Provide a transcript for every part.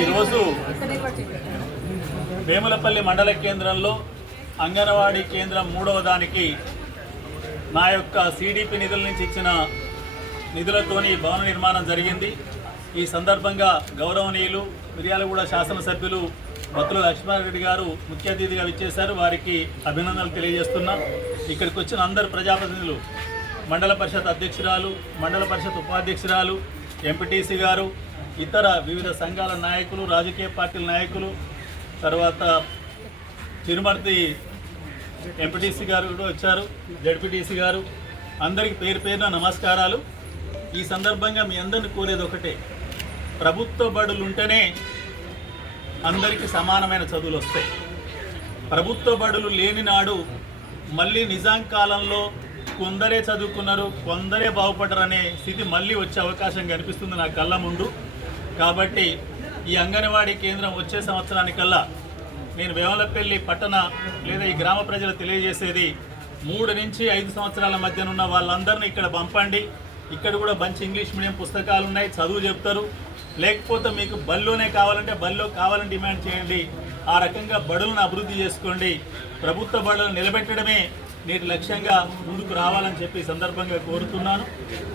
ఈరోజు వేములపల్లి మండల కేంద్రంలో అంగన్వాడీ కేంద్రం మూడవ దానికి నా యొక్క సిడిపి నిధుల నుంచి ఇచ్చిన నిధులతోని భవన నిర్మాణం జరిగింది. ఈ సందర్భంగా గౌరవనీయులు మిర్యాలగూడ శాసనసభ్యులు భక్తులు లక్ష్మారెడ్డి గారు ముఖ్య అతిథిగా విచ్చేశారు. వారికి అభినందనలు తెలియజేస్తున్నా. ఇక్కడికి వచ్చిన అందరు ప్రజాప్రతినిధులు మండల పరిషత్ అధ్యక్షురాలు మండల పరిషత్ ఉపాధ్యక్షురాలు ఎంపీటీసీ గారు ఇతర వివిధ సంఘాల నాయకులు రాజకీయ పార్టీల నాయకులు తర్వాత తిరుమర్తి ఎంపీటీసీ గారు కూడా వచ్చారు జడ్పీటీసీ గారు. అందరికి పేరు పేరున నమస్కారాలు. ఈ సందర్భంగా మీ అందరిని కోరేది ఒకటే ప్రభుత్వ బడులు ఉంటేనే అందరికీ సమానమైన చదువులు వస్తాయి. ప్రభుత్వ బడులు లేని నాడు మళ్ళీ నిజాం కాలంలో కొందరే చదువుకున్నారు కొందరే బాగుపడ్డారు అనే స్థితి మళ్ళీ వచ్చే అవకాశం కనిపిస్తుంది నా కళ్ళ ముందు. కాబట్టి ఈ అంగన్వాడీ కేంద్రం వచ్చే సంవత్సరానికల్లా నేను వేమలపల్లి పట్టణ లేదా ఈ గ్రామ ప్రజలు తెలియజేసేది మూడు నుంచి ఐదు సంవత్సరాల మధ్యన ఉన్న వాళ్ళందరినీ ఇక్కడ పంపండి. ఇక్కడ కూడా మంచి ఇంగ్లీష్ మీడియం పుస్తకాలు ఉన్నాయి చదువు చెప్తారు. లేకపోతే మీకు బల్లోనే కావాలంటే బల్లో కావాలని డిమాండ్ చేయండి. ఆ రకంగా బడులను అభివృద్ధి చేసుకోండి. ప్రభుత్వ బడులను నిలబెట్టడమే నేటి లక్ష్యంగా ముందుకు రావాలని చెప్పి సందర్భంగా కోరుతున్నాను.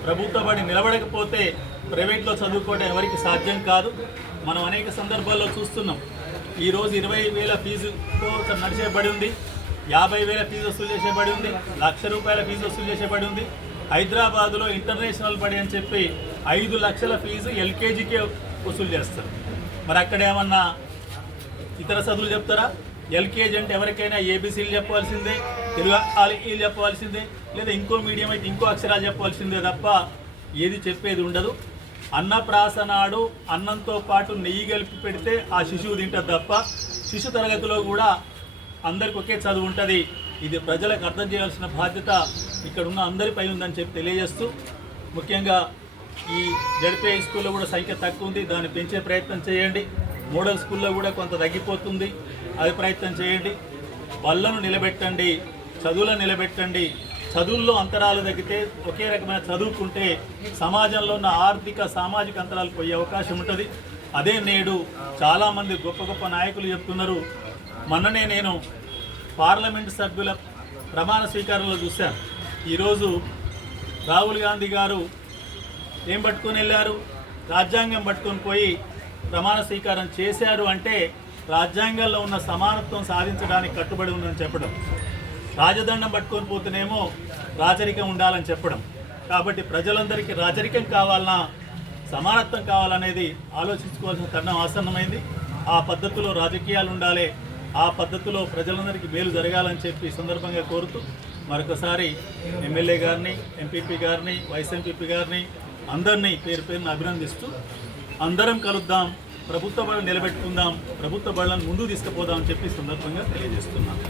ప్రభుత్వ బడి నిలబడకపోతే ప్రైవేట్లో చదువుకోవడం ఎవరికి సాధ్యం కాదు. మనం అనేక సందర్భాల్లో చూస్తున్నాం. ఈరోజు ఇరవై వేల ఫీజుతో నడిచేయబడి నడిచే బడి ఉంది. యాభై వేల ఫీజు వసూలు చేసే బడి ఉంది. లక్ష రూపాయల ఫీజు వసూలు చేసే బడి ఉంది. హైదరాబాదులో ఇంటర్నేషనల్ బడి అని చెప్పి ఐదు లక్షల ఫీజు ఎల్కేజీకే వసూలు చేస్తారు. మరి అక్కడ ఏమన్నా ఇతర చదువులు చెప్తారా? ఎల్కేజీ అంటే ఎవరికైనా ఏబీసీలు చెప్పవలసిందే తెలుగు వీళ్ళు చెప్పవలసిందే లేదా ఇంకో మీడియం అయితే ఇంకో అక్షరాలు చెప్పవలసిందే తప్ప ఏది చెప్పేది ఉండదు. అన్నప్రాసనాడు అన్నంతో పాటు నెయ్యి కలిపి పెడితే ఆ శిశువు తింటుంది తప్ప శిశు తరగతిలో కూడా అందరికి ఒకే చదువు ఉంటుంది. ఇది ప్రజలకు అర్థం చేయాల్సిన బాధ్యత ఇక్కడ ఉన్న అందరిపై ఉందని చెప్పి తెలియజేస్తూ ముఖ్యంగా ఈ జడిపే స్కూల్లో కూడా సంఖ్య తక్కువ ఉంది. దాన్ని పెంచే ప్రయత్నం చేయండి. మోడల్ స్కూల్లో కూడా కొంత తగ్గిపోతుంది. అది ప్రయత్నం చేయండి. బళ్ళను నిలబెట్టండి. చదువులను నిలబెట్టండి. చదువుల్లో అంతరాలు తగ్గితే ఒకే రకమైన చదువుకుంటే సమాజంలో ఉన్న ఆర్థిక సామాజిక అంతరాలు పోయే అవకాశం ఉంటుంది. అదే నేడు చాలామంది గొప్ప గొప్ప నాయకులు చెప్తున్నారు. మొన్ననే నేను పార్లమెంట్ సభ్యుల ప్రమాణ స్వీకారంలో చూశాను ఈరోజు రాహుల్ గాంధీ గారు ఏం పట్టుకొని వెళ్ళారు? రాజ్యాంగం పట్టుకొని పోయి ప్రమాణ స్వీకారం చేశారు అంటే రాజ్యాంగంలో ఉన్న సమానత్వం సాధించడానికి కట్టుబడి ఉందని చెప్పడం. రాజదండం పట్టుకొని పోతేనేమో రాజరికం ఉండాలని చెప్పడం. కాబట్టి ప్రజలందరికీ రాజరికం కావాలన్నా సమానత్వం కావాలనేది ఆలోచించుకోవాల్సిన తరుణం ఆసన్నమైంది. ఆ పద్ధతిలో రాజకీయాలు ఉండాలి ఆ పద్ధతిలో ప్రజలందరికీ మేలు జరగాలని చెప్పి సందర్భంగా కోరుతూ మరొకసారి ఎమ్మెల్యే గారిని ఎంపీపీ గారిని వైస్ ఎంపీపీ గారిని అందరినీ పేరు పేరుని అభినందిస్తూ అందరం కలుద్దాం. ప్రభుత్వ బలం నిలబెట్టుకుందాం ప్రభుత్వ బడులను ముందుకు తీసుకుపోదాం అని చెప్పి సందర్భంగా తెలియజేస్తున్నాను.